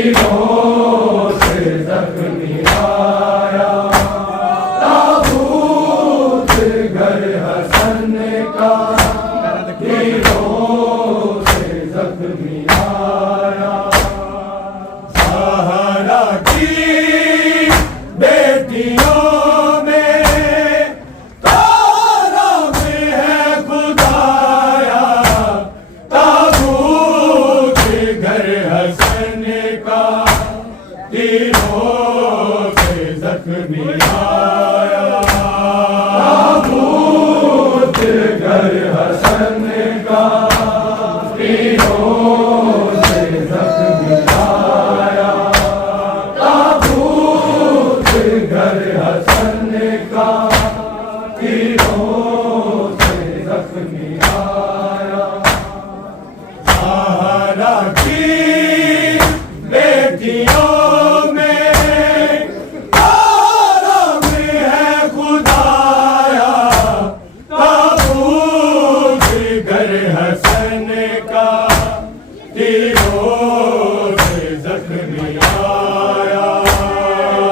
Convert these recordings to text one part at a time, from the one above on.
तीरों से जख्मी आया, ताबूत घर हसन का तीरों से जख्मी आया। ज़हरा की बेटियों में तारा में है खुदाया, ताबूत घर हसन का तीरों से जख्मी आया, ताबूत घर हसन का तीरों से जख्मी आया, ताबूत घर हसन का तीरों से जख्मी आया। ज़हरा की बेटियों में तारा में है खुदाया, ताबूत घर हसन का तीरों से जख्मी आया,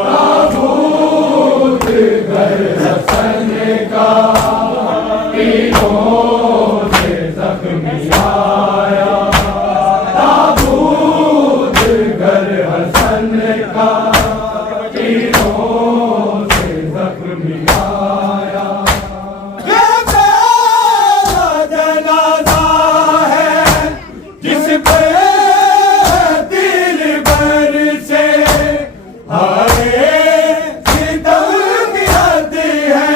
ताबूत घर हसन का तीरों से जख्मी आया, ताबूत घर हसन का तीरों से जख्मी आया। ये पहला जनाजा है जिस पे तीर बर से आए सितम की हद है,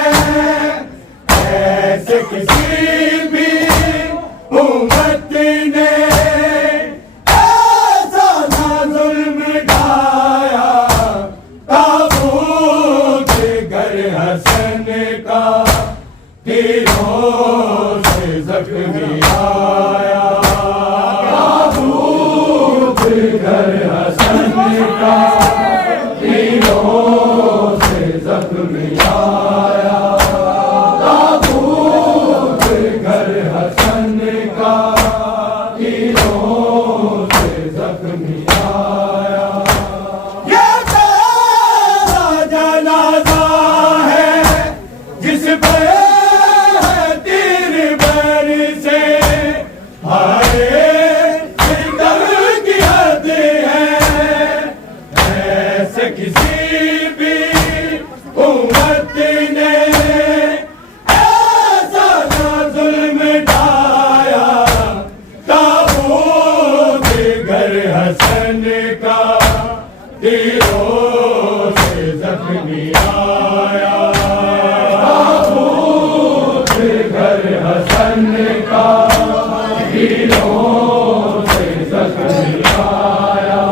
ऐसे किसी भी उम्मत ने ऐसा ना जुल्म ढाया, ताबूत घर हसन का तीरों से जख्मी आया, ताबूत घर हसन का तीरों से जख्मी आया, ताबूत घर हसन का तीरों से जख्मी आया। ये पहला जनाजा है जिस पे है तीर बर से आए सितम की हद है, ऐसे किसी भी उम्मत ने ऐसा ना जुल्म ढाया, ताबूत घर हसन का तीरों से जख्मी आया, ताबूत घर हसन का तीरों से जख्मी आया,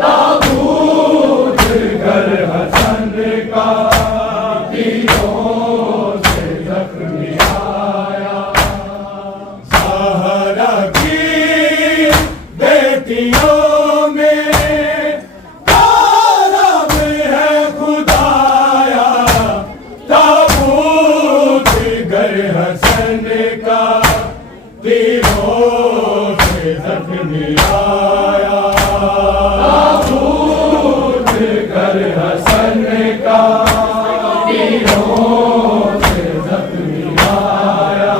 ताबूत घर हसन का तीरों से जख्मी आया। ज़हरा की बेटियों में तारा में है खुदाया, ताबूत घर हसन का तीरों से जख्मी आया, ताबूत घर हसन का तीरों से जख्मी आया,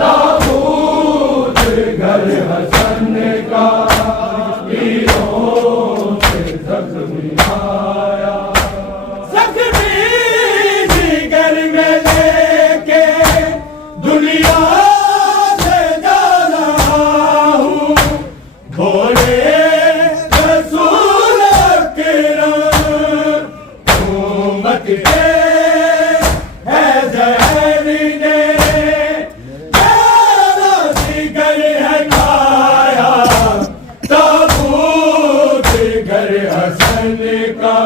ताबूत घर हसन का तीरों से जख्मी आया। जख्मी जिगर में लेके दुनिया से जा रहा हूँ, भोले रसूल अकरम उम्मत के है ज़हर ने मेरा जिगर है खाया, ताबूत घर हसन का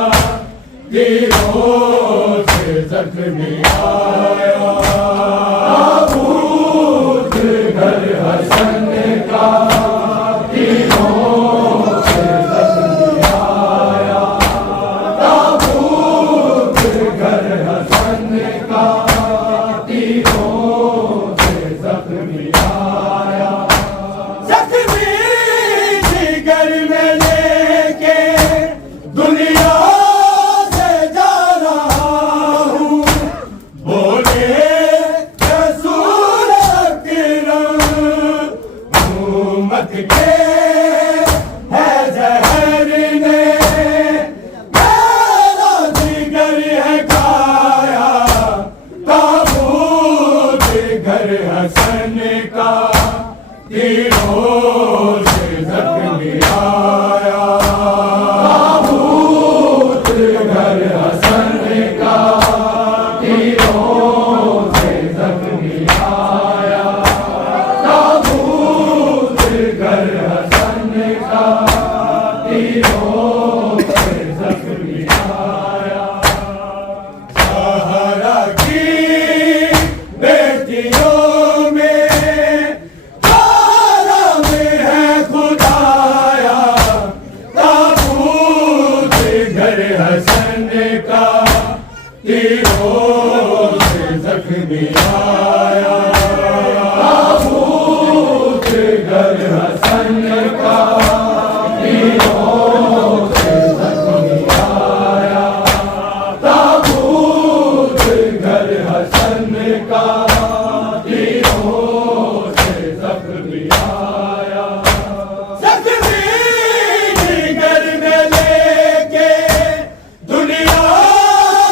तीरों से जख्मी आया, ताबूत घर हसन का तीरों से जख्मी आया, ताबूत घर हसन का तीरों से जख्मी आया। जख्मी जिगर में ले तीरों से जख्मी आया। सहारा की बेटियों में तारा में है खुदाया, ताबूत घर हसन का तीरों से जख्मी आया। ताबूत घर हसन का तीरों से जख्मी आया। ताबूत घर हसन का तीरों से जख्मी आया। जख्मी जिगर में लेके दुनिया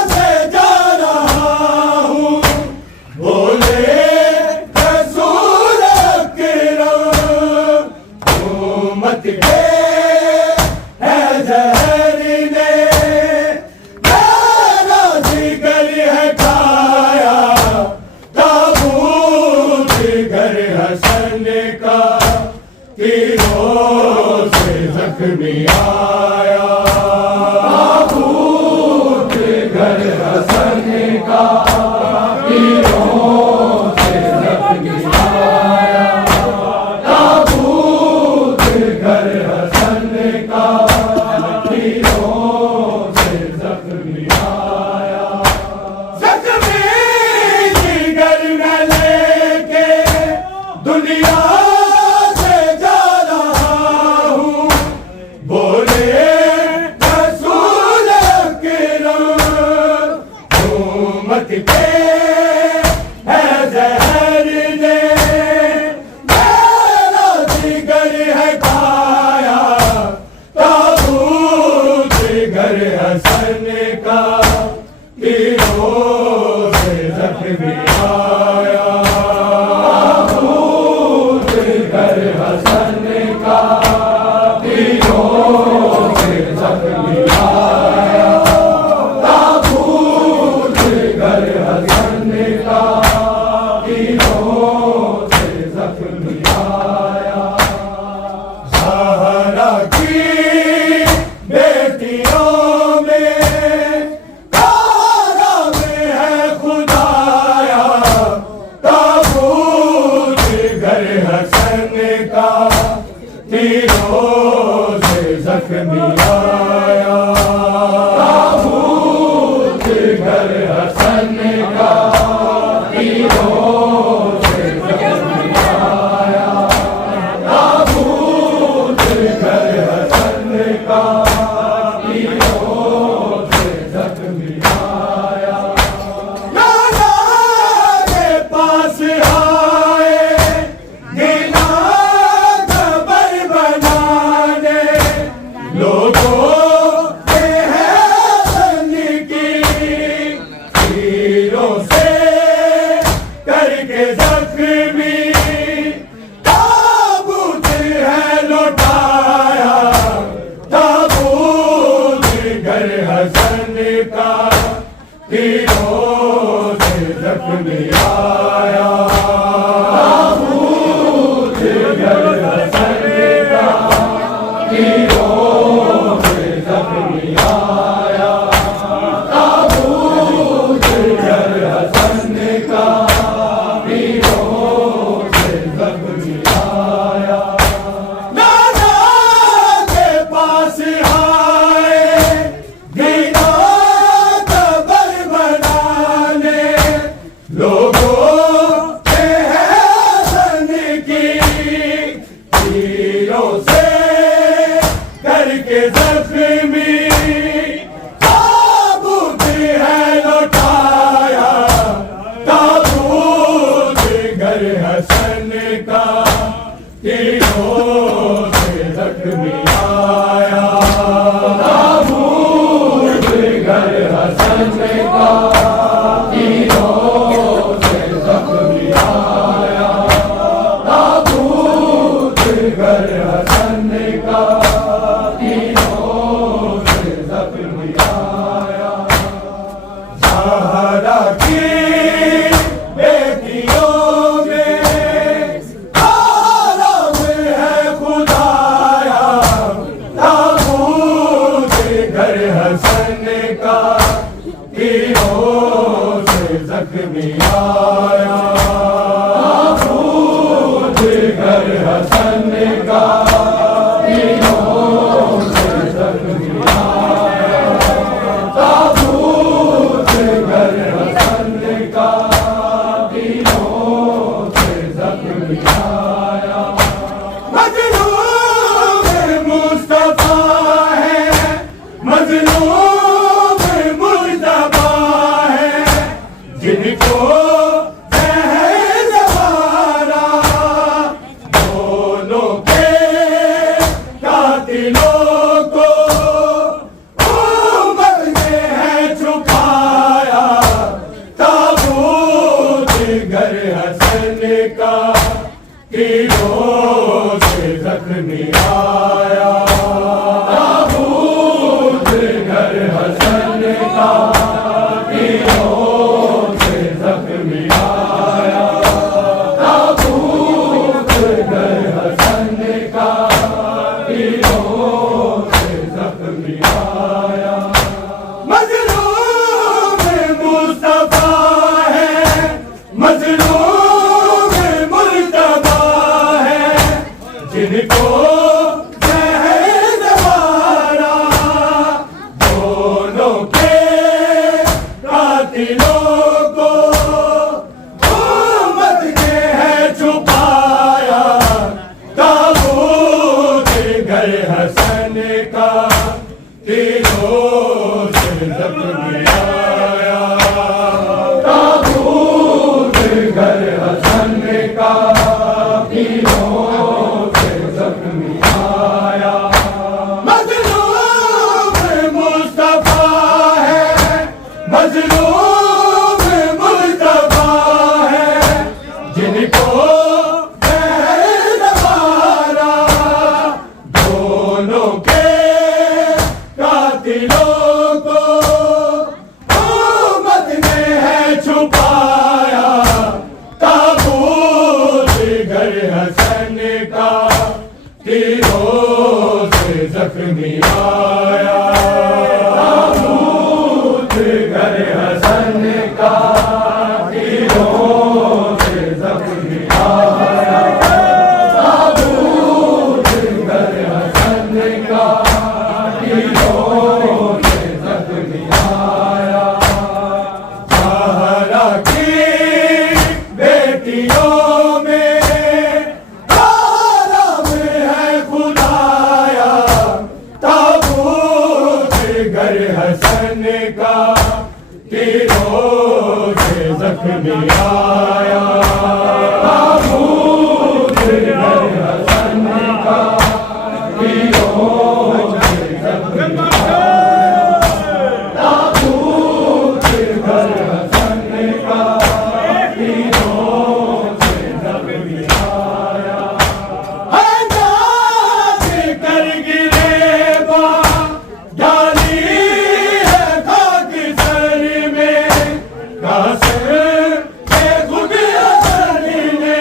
से जा रहा हूँ, बोले रसूल अकरम उम्मत के है जहर ने मेरा जिगर है खाया। ताबूत घर हसन का तीरों से जख्मी आया। ताबूत घर हसन का तीरों से जख्मी आया। ताबूत घर हसन का तीरों से जख्मी आया। जख्मी जिगर में लेके दुनिया से जा रहा हूँ, बोले रसूल अकरम उम्मत के है जहर ने मेरा जिगर है खाया। ताबूत घर हसन का तीरों से जख्मी आया। ताबूत घर हसन का तीरों से जख्मी आया। ताबूत घर हसन का तीरों से जख्मी आया। सहारा की बेटियों में तारा में है खुदाया। ताबूत घर हसन का तीरों से जख्मी आया। ताबूत घर हसन का तीरों से जख्मी आया। ताबूत घर हसन का तीरों से जख्मी आया। नाना के पास आए गिला खबर बनाने, लोगों के है सन की तीरों से करके जख्मी। ताबूत है लौटाया। ताबूत घर हसन का तीरों से जख्मी आया। ताबूत घर हसन का तीरों से जख्मी आया। ताबूत घर हसन का तीरों से जख्मी आया। नाना के पास आए गिला खबर बनाने, लोगों के है सन की तीरों से करके जख्मी। ताबूत है लौटाया। ताबूत घर हसन का तीरों से जख्मी आया। ताबूत घर हसन का तीरों से जख्मी आया। ताबूत घर हसन का तीरों जख्मी आया। ताबूत घर हसन का तीनों से जख्मी आया। ताबूत घर हसन का तीनों से जख्मी आया। मजलूम मुस्तफा है, मजलूम मुस्तफा है, जिनको ज़हर-ए-ज़वारा दोनों के कातिलों को उम्मत ने है छुपाया। ताबूत घर हसन का तीरों से जख्मी आया। ताबूत घर हसन का तीरों से जख्मी आया। ताबूत घर हसन का तीरों से जख्मी आया। मजलूम मुस्तफा है, मजलूम मुस्तफा है, जिनको ज़हर-ए-ज़वारा दोनों के कातिलों को उम्मत ने है छुपाया। ताबूत घर हसन का तीरों से जख्मी आया। ताबूत घर हसन का तीरों से जख्मी आया। मजलूम मुस्तफा है, मजलूम मुस्तफा है, जिनको ज़हर-ए-ज़वारा दोनों के कातिलों को उम्मत ने है छुपाया। ताबूत घर हसन का तीरों से जख्मी आया। ताबूत घर हसन का तीरों से जख्मी आया। ताबूत घर हसन का तीरों से जख्मी आया। ज़हरा की बेटियों में आलम है खुदाया। ताबूत घर हसन का तीरों से जख्मी आया। ताबूत घर हसन का तीरों से जख्मी आया। ताबूत घर हसन का तीरों से जख्मी आया। है नाच कर गिरेबा डाली है खाक सर में। कासिम के खुद असर ने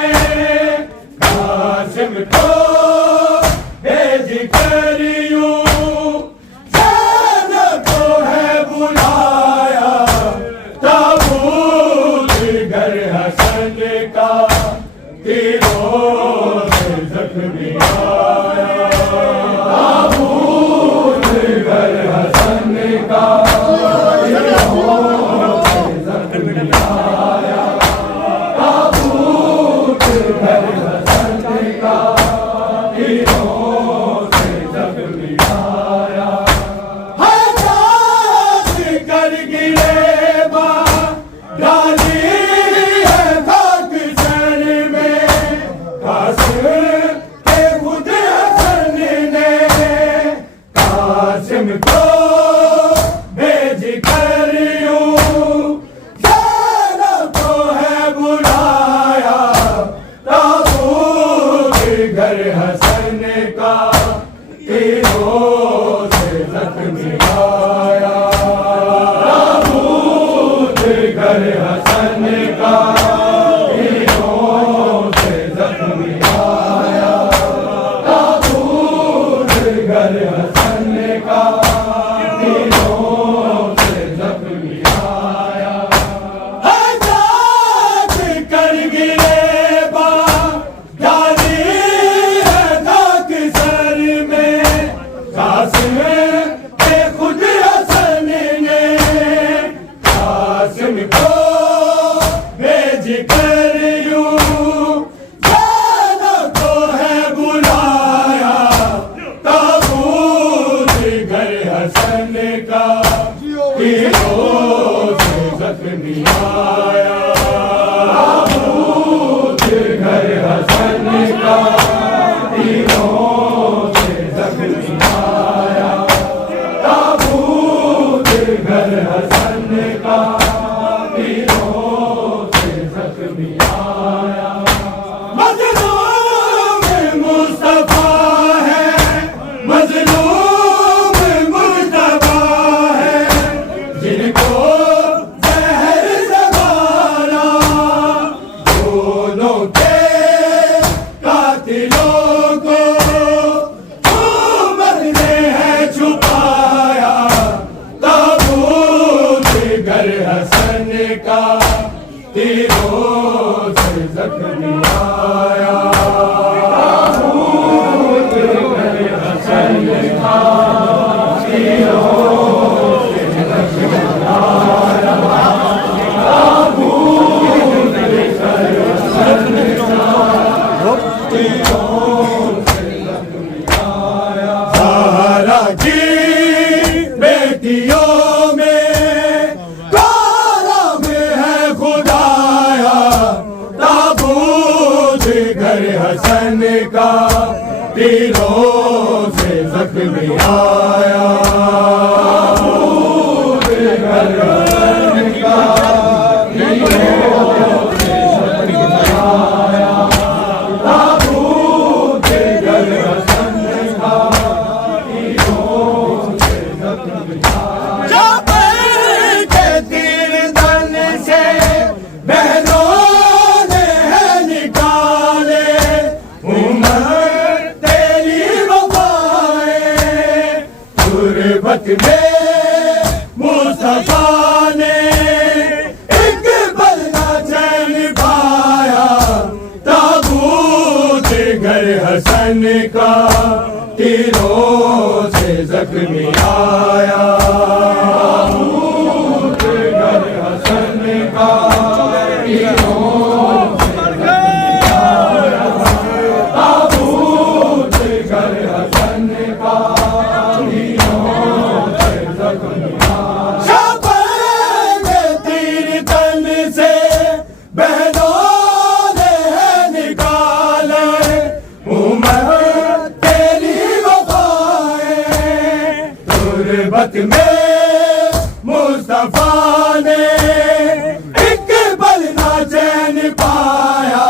कासिम को भेज कर यूं ज़ैनब को है बुलाया। ताबूत घर हसन का तीरों से जख्मी आया। ताबूत घर हसन का तीरों से जख्मी आया। ताबूत घर हसन का तीरों से जख्मी आया। है नाच कर गिरेबा डाली है खाक सर में। कासिम के खुद हसन ने कासिम को भेज कर यूं ज़ैनब को है बुलाया। ताबूत घर हसन का तीरों से जख्मी आया। ताबूत घर हसन का तीरों से जख्मी आया। ताबूत घर हसन का तीरों से जख्मी आया। है हसन का तीरों से जख्मी आया। ताबूत घर हसन का तीरों से जख्मी आया। ताबूत घर हसन का तीरों से जख्मी आया। मज़लूम मुस्तफा है, मज़लूम मुस्तफा है, जिनको ज़हर ज़माना दोनों के कातिलों को उम्र ने है छुपाया। ताबूत घर हसन का तीरों से जख्मी आया। ताबूत घर हसन का तीरों से जख्मी आया। ताबूत घर हसन का तीरों से जख्मी आया। ज़हरा की बेटियों में कारा में है खुदाया। ताबूत घर हसन का तीरों से जख्मी आया। ताबूत घर हसन का तीरों से जख्मी आया। ताबूत घर हसन का तीरों से जख्मी आया। जाबर के तीर तन से बहनों ने है निकाले। उमर तेरी वफाएं गुरबत में मुस्तफा ने एक पल ना चैन पाया। ताबूत घर हसन का तीरों से जख्मी आया। ताबूत घर हसन का तीरों से जख्मी आया। ताबूत घर हसन का तीरों से जख्मी आया। शाबाश तीर तन से बहनों ने है निकाले। उमर तेरी वफाएं गुरबत में मुस्तफा ने एक पल ना चैन पाया।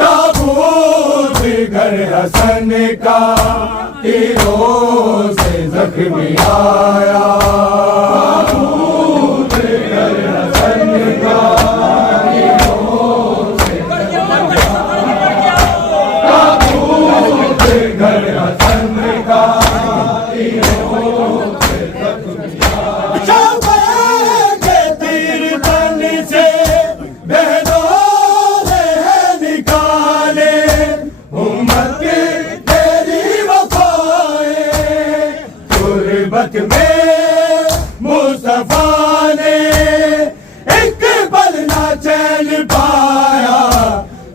ताबूत घर हसन का तीरों से जख्मी आया। ताबूत घर हसन का तीरों से जख्मी आया। ताबूत घर हसन का तीरों से जख्मी आया। शाबाश के तीर तन से बहनों ने है निकाले। उम्मत की तेरी वफाएं गुरबत में मुस्तफा ने एक पल ना चैन पाया।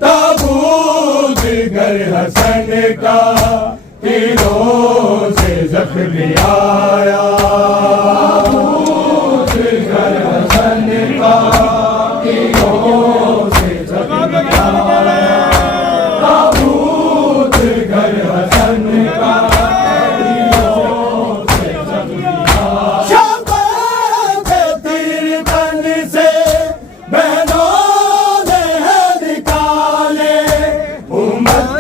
ताबूत घर हसन का तीरों से जख्मी आया। ताबूत घर हसन का तीरों से जख्मी आया। ताबूत घर हसन का तीरों से जख्मी आया। शाबाश के तीर तन से बहनों ने है निकाले। उम्मत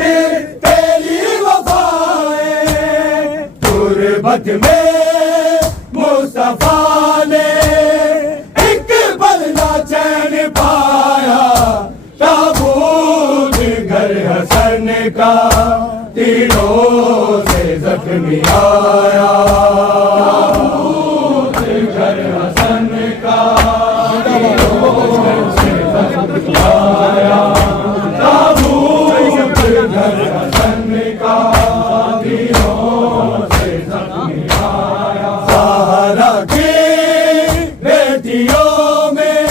तेरी वफाएं गुरबत में मुस्तफा ने एक पल ना चैन पाया। ताबूत घर हसन का तीरों से जख्मी आया। ताबूत घर हसन का तीरों से जख्मी आया। ताबूत घर हसन का तीरों से जख्मी आया। ज़हरा की बेटियों में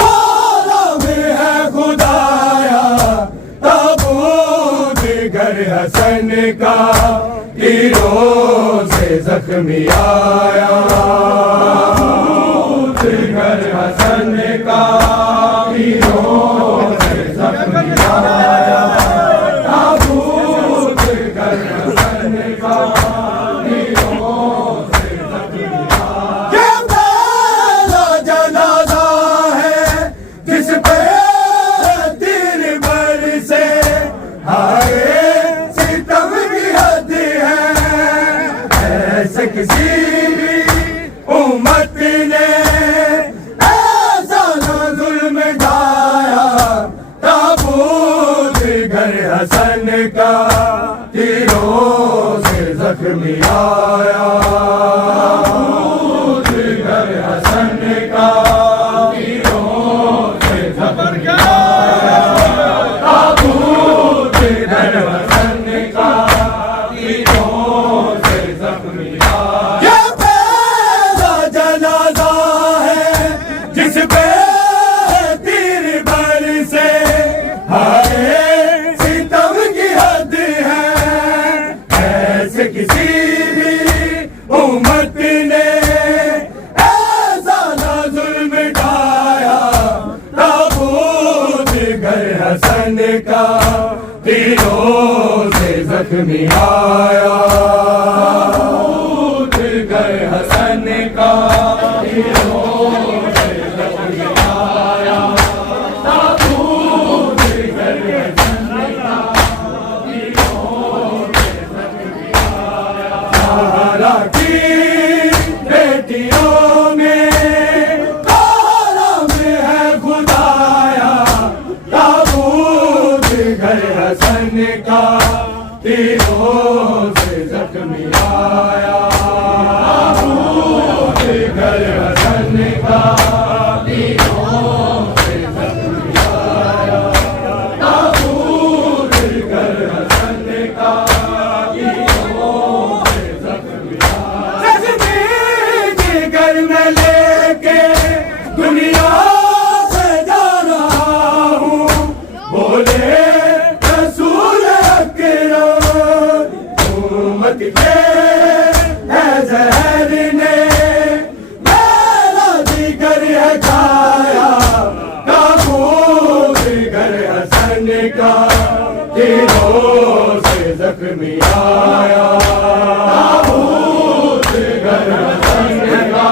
कारा में है खुदाया। ताबूत घर हसन का तीरों से जख्मी जख्मी आया। घर हसन का तीरों से जख्मी आया। ताबूत घर हसन का तीरों से जख्मी आया। ये पहला जनाजा है जिस पे तीर बरसे, हाय सितम की हद है, ऐसे किसी भी उम्मत ने ऐसा ना जुल्म ढाया। ताबूत घर हसन का तीरों से जख्मी आया। ताबूत घर हसन का तीरों से जख्मी आया। ताबूत घर हसन का तीरों से जख्मी आया। ये पहला जनाजा है जिस पे तीर बरसे, हाय सितम की हद है, ऐसे किसी भी उम्मत ने ऐसा ना जुल्म ढाया। ताबूत घर हसन का तीरों से जख्मी आया। ताबूत घर हसन का तीरों से जख्मी आया। ताबूत घर हसन का तीरों से जख्मी आया। ज़हरा की बेटियों में तारा में है खुदाया। ताबूत घर हसन का तीरों से जख्मी आया। ताबूत घर हसन का तीरों से जख्मी आया। ताबूत घर हसन का तीरों से जख्मी आया। जख्मी जिगर में लेके दुनिया से जा रहा हूँ, बोले रसूल अकरम। उम्मत के है जहर ने मेरा जिगर है खाया। ताबूत घर हसन का तीरों से जख्मी आया। ताबूत घर हसन का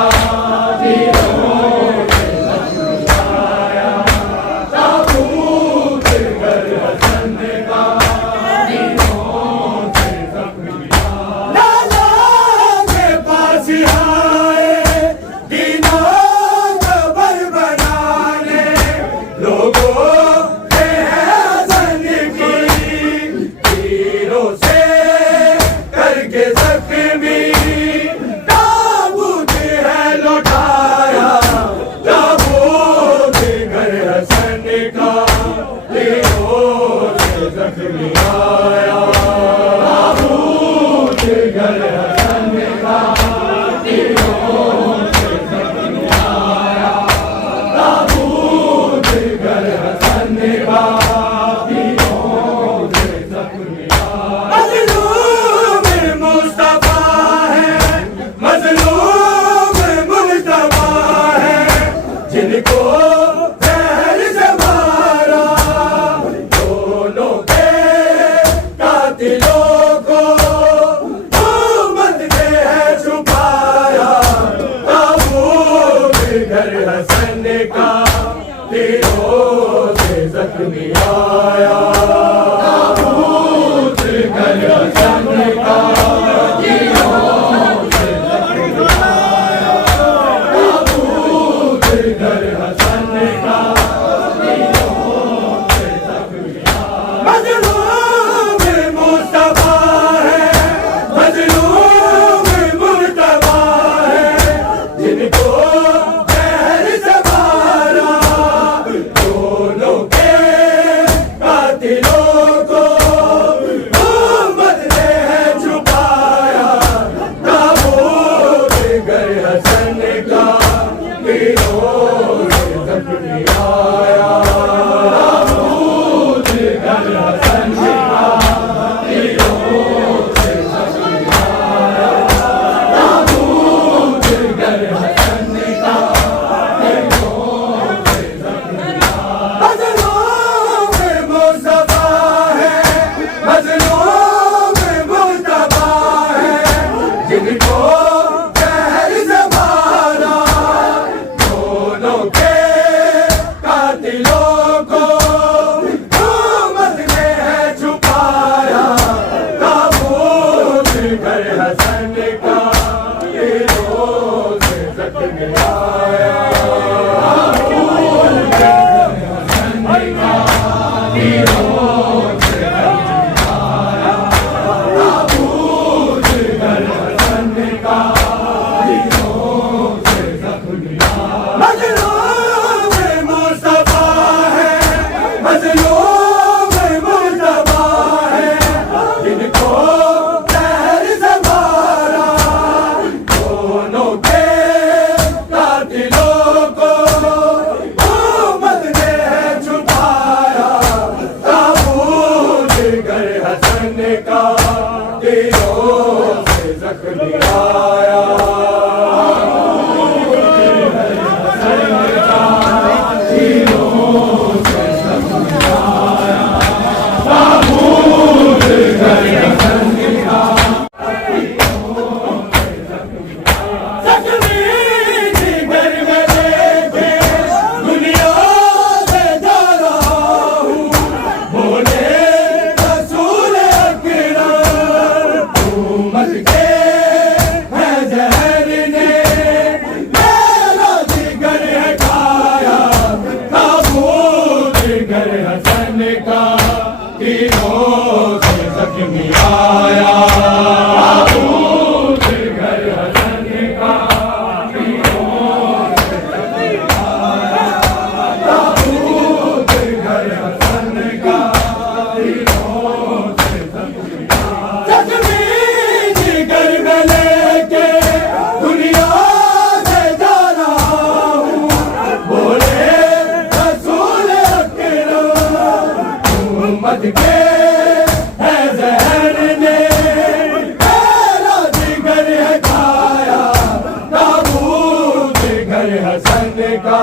का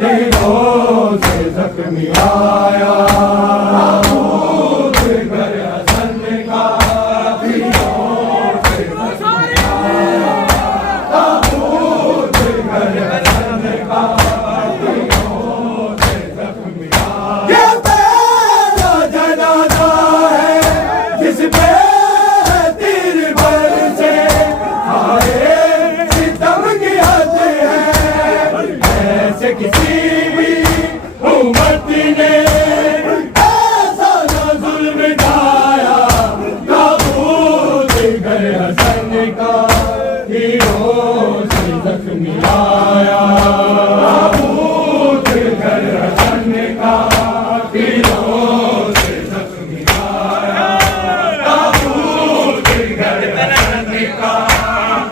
तीरों से जख्मी आया, ताबूत घर हसन का तीरों से जख्मी आया, ताबूत घर हसन का तीरों से जख्मी आया। ये पहला जनाजा है जिस पे तीर बरसे, आए सितम की हद है, ऐसे किसी भी उम्मत ने ऐसा न जुल्म ढाया, ताबूत घर हसन का तीरों से जख्मी आया, ताबूत घर हसन का तीरों से जख्मी आया, ताबूत घर हसन का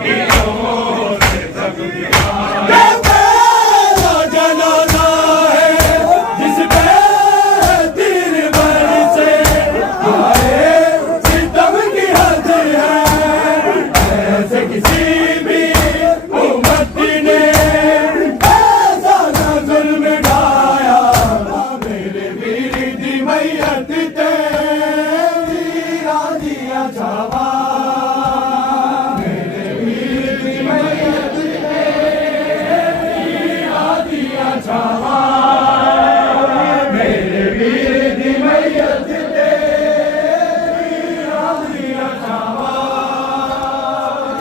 तीरों से जख्मी आया। ये पहला जनाजा है जिस पे तीर बरसे, आए सितम की हद है, ऐसे किसी भी उम्मत ने ऐसा न जुल्म ढाया। मेरे वीर दी मैयत ते वीरा दिया छावा, मेरे वीर दी मैयत ते वीरा दिया छावा, मेरे वीर दी मैयत ते वीरा दिया छावा।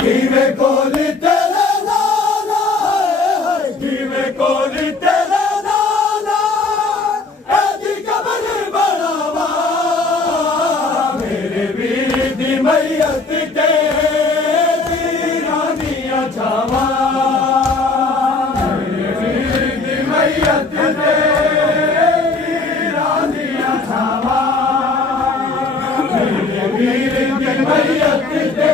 किवे कोल तेरे नाना है, किवे कोल तेरे नाना, ऐसी कबर बनावा, मेरे वीर दी मैयत ते वीरा दिया छावा, मेरे वीर दी मैयत ते वीरा दिया छावा, मेरे वीर दी मैयत ते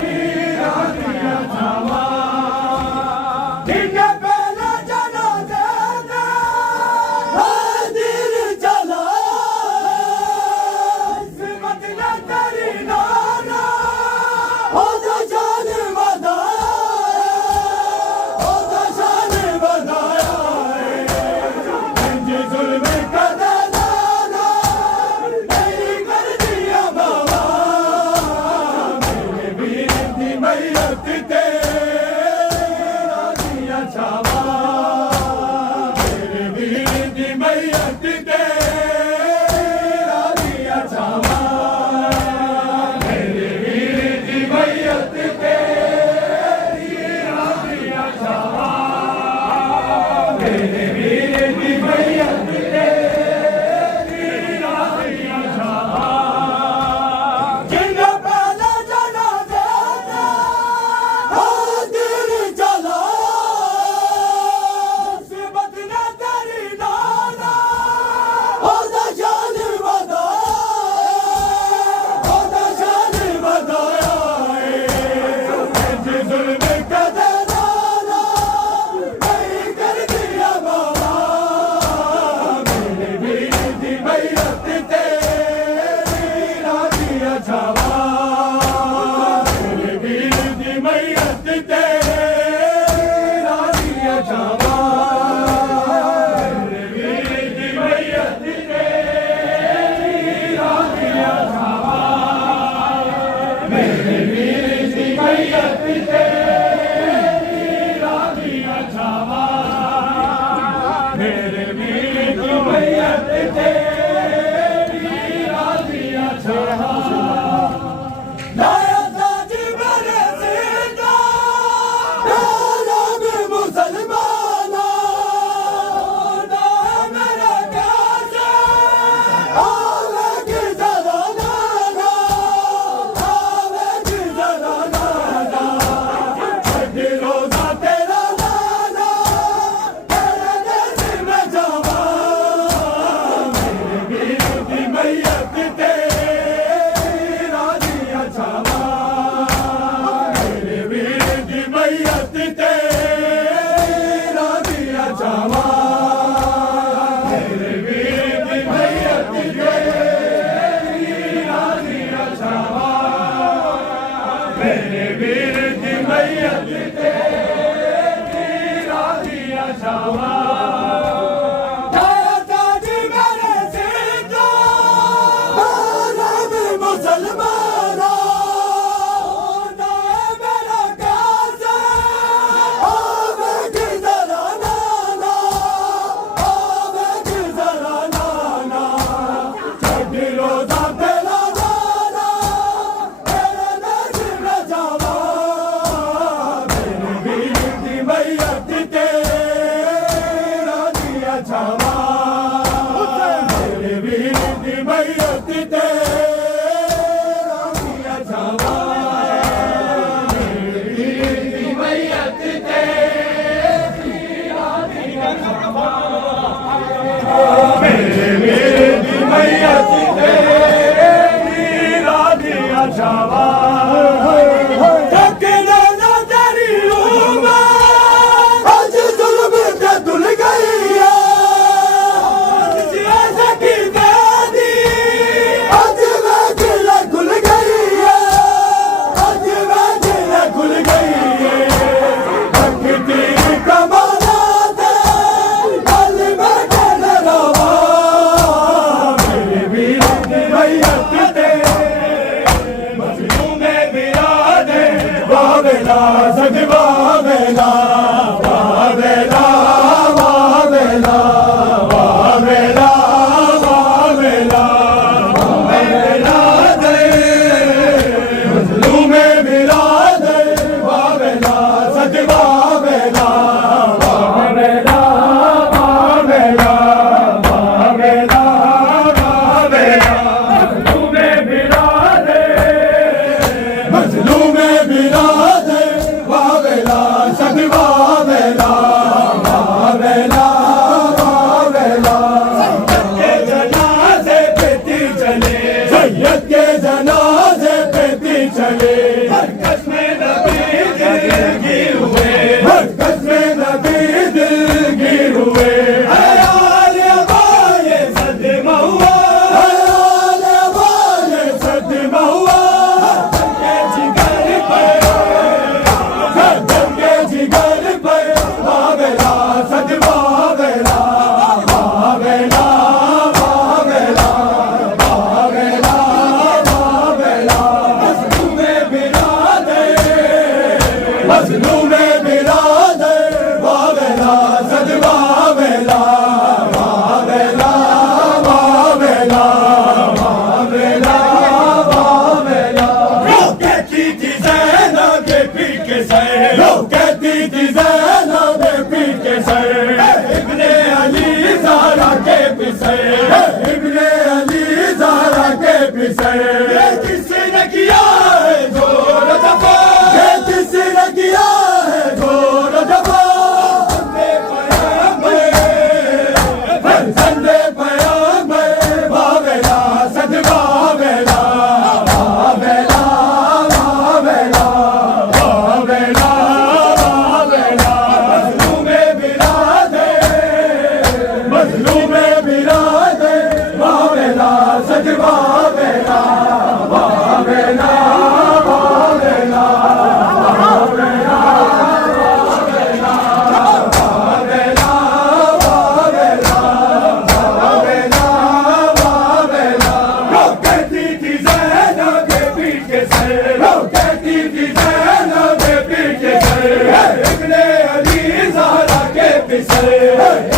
वीरा दिया छावा। जिनके पहले जनाजे ने हाजिर चला, किस्मत ने तेरी नाना होदा शान बधाया, होदा शान बधाया। इंज जुल्म कदे नाना नहीं कर दिया बाबा, मेरे वीर दी मैयत ते वीरा दिया छावा, मेरे वीर दी मैयत ते वीरा दिया छावा, मेरे वीर दी मैयत ते वीरा दिया छावा, मेरे वीर दी मैयत ते वीरा दिया छावा। जिनके पहले जनाजे ने हाजिर चला, किस्मत ने तेरी नाना होदा शान बधाया, होदा शान बधाया। इंज जुल्म कदे नाना नहीं कर दिया बाबा, मेरे वीर दी मैयत ते वीरा दिया छावा, मेरे वीर दी मैयत ते वीरा दिया छावा, मेरे वीर दी मैयत ते वीरा दिया छावा, मेरे वीर दी मैयत ते वीरा दिया छावा, मेरे वीर दी मैयत ते वीरा दिया छावा। लाया ताज मेरे सीना सजवा वेला वावेला वावेला वावेला वावेला वावेला दे मजलूमे मिला दे वावेला सजवा वेला वावेला वावेला वावेला वावेला मजलूमे मिला दे मजलूमे मिला दे वावेला सजवा वेला वावेला वावेला के जनाजे पेती चले सैयद के जनाजे पेती चले हरकत में नबी दिलगीर हुए हरकत में नबी दिलगीर हुए हयाल अबाए सदमा हुआ हयाल अबाए सदमा हुआ के जिगर पर के जिगर पर वावेला सजवा वेला वावेला वावेला वावेला वावेला मजलूमे बिरादे मजलूमे बिरादे वावेला सजवा वेला वावेला वावेला वावेला वावेला रो कहती थी ज़ैनब के पीर के सर रो कहती थी ज़ैनब के पीर के सर इब्ने अली ज़हरा के पिसर इब्ने अली ज़हरा के पिसर ये किसने किया है जोर जफा ये किसने किया है जोर जफा फरज़ंदे पैगंबर वावेला सजवा वेला वावेला वावेला वावेला वावेला मजलूमे बिरादे मजलूमे बिरादे वावेला सजवा वेला वावेला वावेला वावेला वावेला वावेला वावेला वावेला वावेला रो कहती थी ज़ैनब के पीर के सर रो कहती थी ज़ैनब के पीर के सर इब्ने अली ज़हरा के पिसर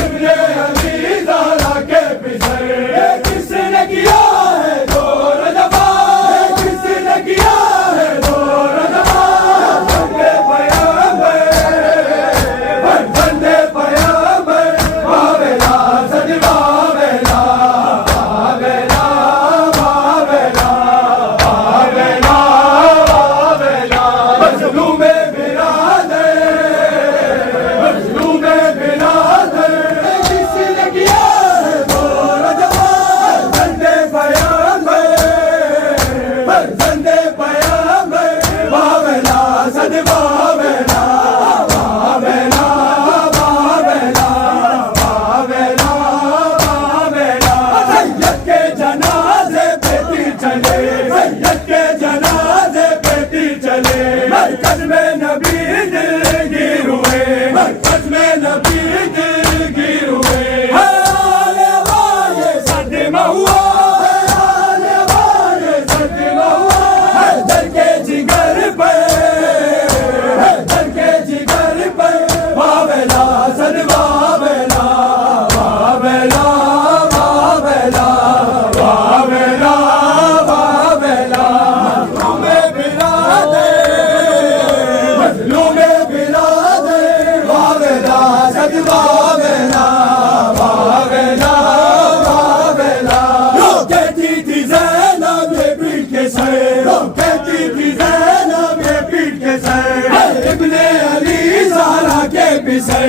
इब्ने अली ज़हरा के पिसर ये किसने किया है जोर जफा ये किसने किया है जोर जफा फरज़ंदे पैगंबर वावेला सजवा वेला वावेला वावेला वावेला वावेला मजलूमे बिरादे मजलूमे बिरादे किसने किया है जोर जफा फरज़ंदे पैगंबर वावेला सजवा वेला वावेला वावेला वावेला वावेला सैयद के जनाजे पे तीर चले सैयद के जनाजे पे तीर चले मरकज में नबी दिलगीर हुए मरकज में नबी दिलगीर हुए हयाल अबाए सदमा हुआ हयाल अबाए सदमा हुआ हैदर के जिगर पर हैदर के जिगर पर वावेला सजवा वेला वावेला वावेला वावेला वावेला मजलूमे बिरादे मजलूमे बिरादे वावेला सजवा वेला वावेला वावेला रो कहती थी ज़ैनब के पीर के सर रो कहती थी ज़ैनब के पीर के सर इब्ने अली ज़हरा के पिसर